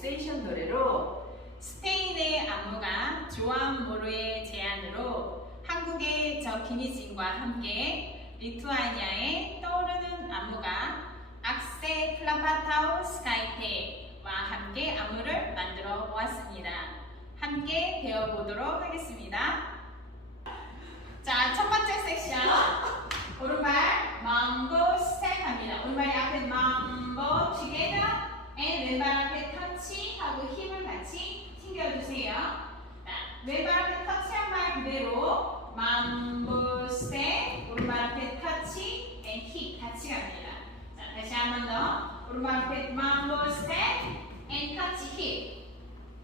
옵세이션 노래로 스페인의 안무가 조안 모로의 제안으로 한국의 저 김희진과 함께 리투아니아의 떠오르는 안무가 악세 클라파타우스카이테와 함께 안무를 만들어 보았습니다. 함께 배워보도록 하겠습니다. 자, 첫 번째 섹션 오른발 mambo 스텝 합니다. 오른발 앞에 mambo together and 왼발 앞에 터치하고 힘을 같이 튕겨주세요. 자, 왼발 앞에 터치한 발 그대로 mambo 스텝, 오른발 앞에 터치 and 힘 같이 갑니다. 자, 다시 한 번 더. 오른발 앞에 mambo 스텝 and 터치 힘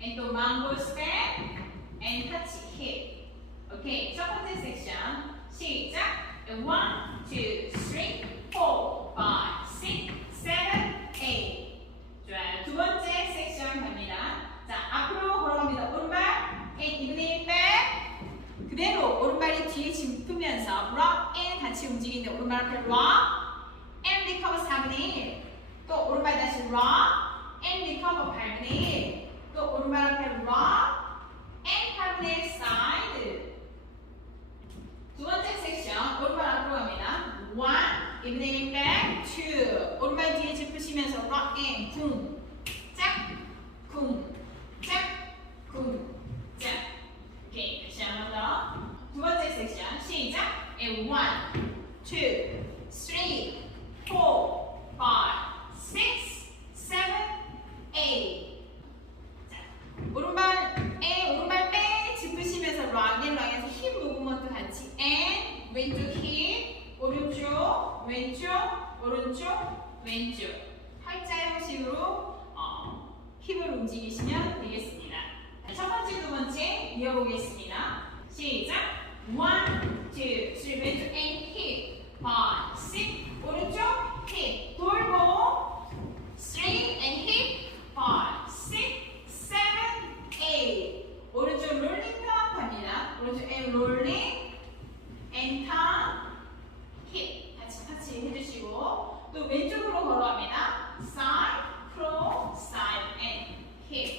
and 또 mambo 스텝 and 터치 힘. 오케이, 첫 번째 섹션 시작. 1, 2, 3, 4, 5, 6, 7, 8. 좋아요. 두 번째 섹션 갑니다. 자, 앞으로 걸어갑니다. 오른발 and evening back. 그대로 오른발이 뒤에 짚으면서 rock and 같이 움직이는데 오른발 앞에 rock and recover 4분의 1. 또 오른발 다시 rock and recover 8분의 1. 또 오른발 앞에 rock and 8분의 1 side. 두 번째 섹션 오른발 앞으로 갑니다. 1, evening back, 2. 오른발 뒤에 짚으시면서 rock and 쿵, 짝, 쿵, 짝, 쿵, 짝. 오케이, 다시 한 번 더. 두 번째 섹션 시작. 1, 2, 3, 4, 5, 6, 7, 8. 자, 오른발 빼 짚으시면서 락앤락에서 힙 무브먼트 같이 and 왼쪽 힙 오른쪽 왼쪽 오른쪽 왼쪽 팔자 형식으로 힙을 움직이시면 되겠습니다. 첫 번째 두 번째 이어보겠습니다. 시작. 1, 2, 3 왼쪽 and 힙 5, 6 오른쪽 힙 돌고 3 and 힙 5, 6, 7, 8. 오른쪽 롤링 턴 갑니다. 오른쪽 and 롤링 and 턴 힙 같이 터치 해주시고 또 왼쪽으로 걸어갑니다. side, cross, side and hip.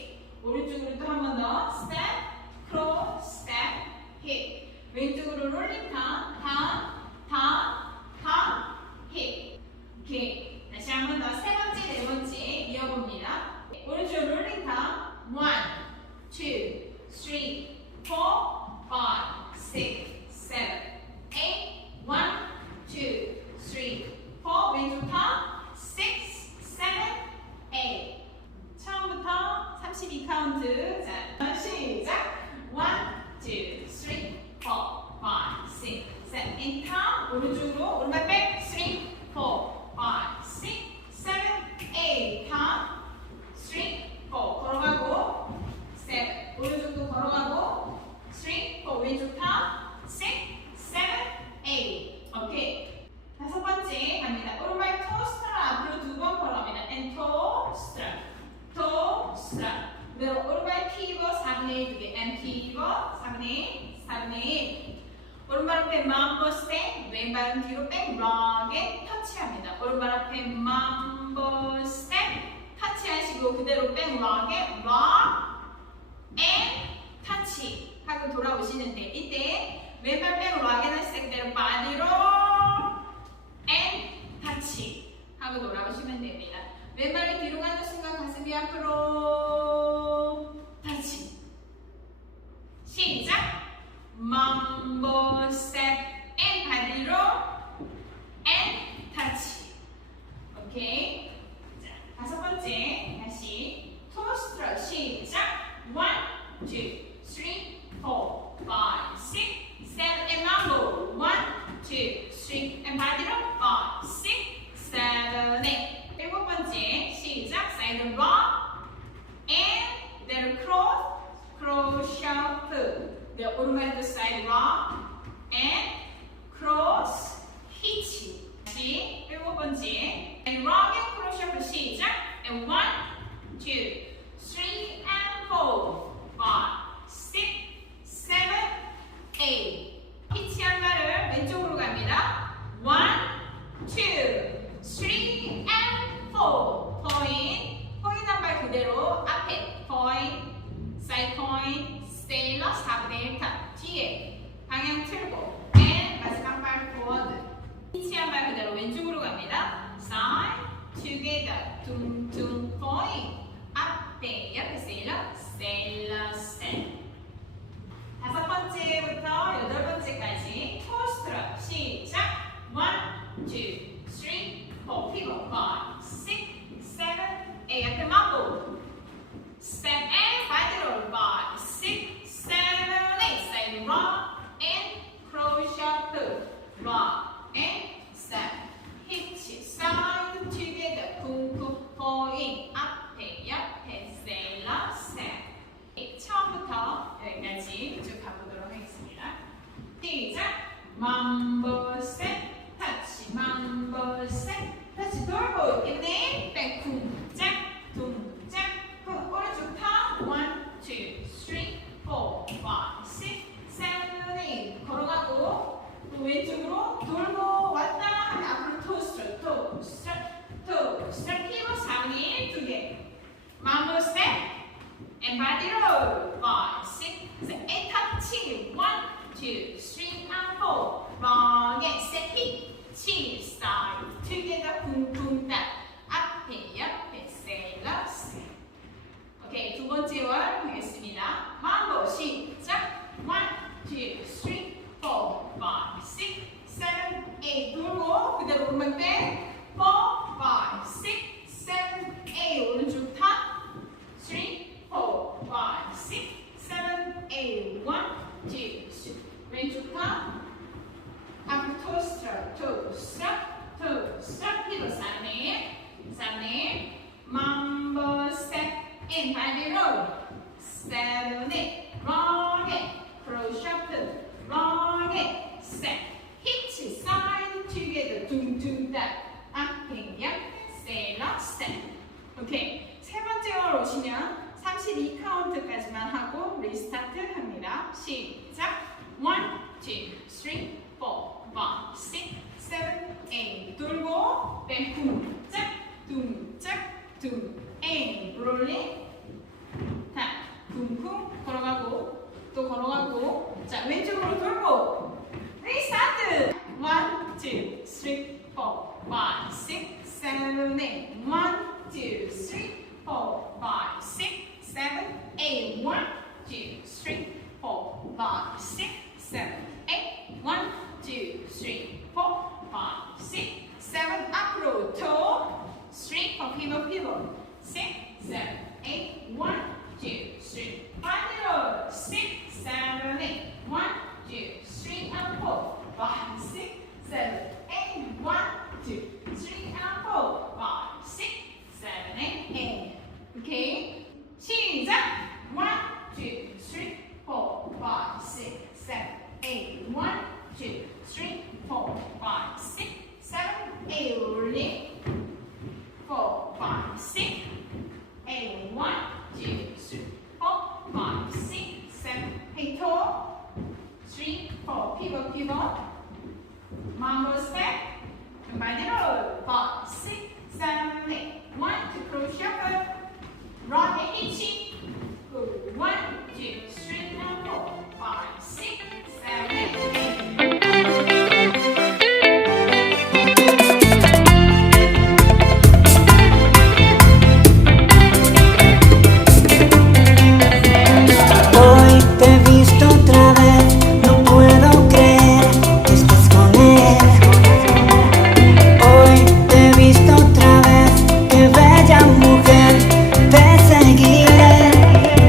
오른쪽으로 또 한 번 더 step, cross, step, hip. 왼쪽으로 롤링 턴, 턴, 힙. 오케이. 다시 한 번 더 세 번째, 네 번째 이어봅니다. 오른쪽 롤링 턴 1, 2, 3, 4, 5, 6, 7, 8. 1, 2, 3, 4. 왼쪽 턴 6, 7, 8. 처음부터 32카운트. 자, 시작. 1, 2, 3, 4, 5, 6, 7, 8. 턴 오른쪽으로 오른발 백 3, 4, 5, 6, 7, 8. 턴 3, 4 걸어가고 7 오른쪽도 걸어가고 3, 4 왼쪽 턴 6, 7, 8. 오케이. 다섯 번째 갑니다. 오른발 토스트라 앞으로 두 번 걸어갑니다. and 토스트라 그대로 오른발 피벗 4분의 1 두 개 and 피벗 4분의 1 4분의 1. 오른발 앞에 mambo step 왼발은 뒤로 백 락에 터치합니다. 오른발 앞에 mambo step 터치하시고 그대로 백 락에 락 and 터치 하고 돌아오시는데 이때 왼발 백 락에는 그대로 바디로 and 터치 하고 돌아오시면 됩니다. 왼발이 뒤로 가는 순간 가슴이 앞으로 터치. 시작. mambo step and 바디로 and 터치. 오케이. 자, 다섯 번째 다시 토스트로 시작. 1, 2, 3, 4, 5, 6, 7 and mambo. 1, 2, 3 and 바디로 5, 6, 7, 8. 일곱 번째 시작. 사이드 rock and then cross shuffle. 네, 오른발도 사이드 rock and cross hitch. 다시 일곱 번째 and rock and cross shuffle 시작. and 1, 2, 3 and 4, 5, 6, 7, 8. 히치한 발을 왼쪽으로 갑니다. 1, 2, 3 and 4. 포인 한 발 그대로 앞에 뒤에 방향 틀고 and 마지막 발 forward. 히치한 발 그대로 왼쪽으로 갑니다. side together 둥둥 point 앞에 옆에 세일러 세일러 셋. 다섯 번째부터 여덟 번째까지 토스트럭 시작. 1, 2, 3, 4, 피벗 5, 6, 7, 8 앞에 마고 step and 반대로 5, 6, 7, 8 side rock and crochet hook rock and step hitch side together 쿵쿵 point 앞에 옆에 세일러 셋. 처음부터 여기까지 쭉 가보도록 하겠습니다. 시작! mambo step, touch, mambo step, touch 돌고 있겠네. 백 쿵짝, 둥짝, 쿵 오른쪽 타 1, 2, 3, 4, 5, 6, 7, 8 걸어가고 또 왼쪽으로 돌고 왔다 하면 앞으로 토스트, 토스트, 토스트 피고 3, 2, 2개 mambo step and body roll 5, 6, 7, 8 touching 1, 2, 3, and 4 wrong and step hitch side together 쿵쿵 딱 앞에 옆에 세일러 셋. 오케이 두 번째 월 하겠습니다. mambo 시작 1, 2, 3, 4, 5, 6, 7, 8 돌고 그대로 오른발 백 4, 5, 6, 7, 8 오른쪽 탑 3, 4, 5, 6, 7, 8 1, 2, 3 왼쪽 탑 앞으로 토스트럭 토스트럭 토스트럭 피로 3, 3 mambo step in body roll 7, 8 wrong it crochet hook wrong it step hitch side together 둥둥 딱 앞에 옆에 세일러 step. 오케이 세 번째 월 오시면 32카운트까지만 하고 리스타트 합니다. 시작 1, 2, 3, 4, 5, 6, 7, 8 돌고 뱅 쿵짝 둥짝 둥 엥 롤링 다 쿵쿵 걸어가고 또 걸어가고 자 왼쪽으로 돌고 리스타트 1, 2, 3, 4, 5, 6, 7, 8 1, 2, 3, 4, 5, 6, 7, 8 1, 2, 3, 4, 5, 6, 7, 8 1, 2, 3, 4, 5, 6, 7 앞으로 toe 3, 4 피벗 피벗 6, 7, 8 1, 2, 3 반대로 6, 7, 8 1, 2, 3 and 4 5, 6, 7, 8 1, 2, 3 and 4 5, 6, 7, 8 오케이 시작 1, 2, 3, 4, 5, 6, 7, 8 1, 2, 3, 4, 5, 6, 7, 8 롤링 4, 5, 6, 8 1, 2, 3, 4, 5, 6, 7, 8 toe 3, 4 피벗 피벗 mambo step body roll 5, 6, 7, 8 1, 2 crochet hook rock and hitching 1, 2, 3, and 4, 5, 6, 7, 8 Hoy te he visto otra vez, no puedo creer que estés con él. Hoy te he visto otra vez, qué bella mujer, te seguiré.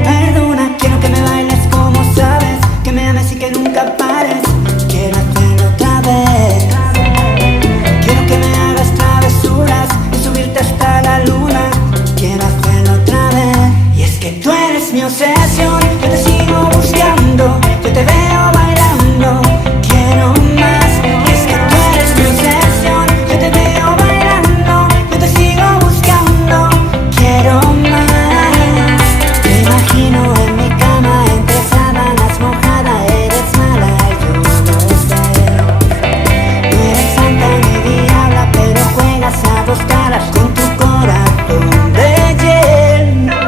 Perdona, quiero que me bailes como sabes, que me ames y que nunca pares. Quiero hacerlo otra vez. Quiero que me hagas travesuras y subirte hasta la luna. Quiero hacerlo otra vez. Y es que tú eres mi obsesión, yo te sigo buscando, yo te veo bailando, quiero más. Y es que tú eres mi obsesión, yo te veo bailando, yo te sigo buscando, quiero más. Te imagino en mi cama entre sábanas mojada, eres mala, yo lo sé. No eres santa ni diabla, pero juegas a dos caras con tu corazón de hielo.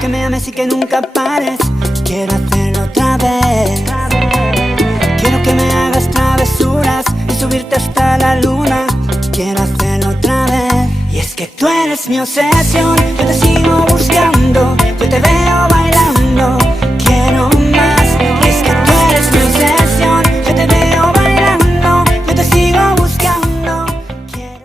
que me ames y que nunca pares. Quiero hacerlo otra vez. Quiero que me hagas travesuras y subirte hasta la luna. Quiero hacerlo otra vez. Y es que tú eres mi obsesión, yo te sigo buscando.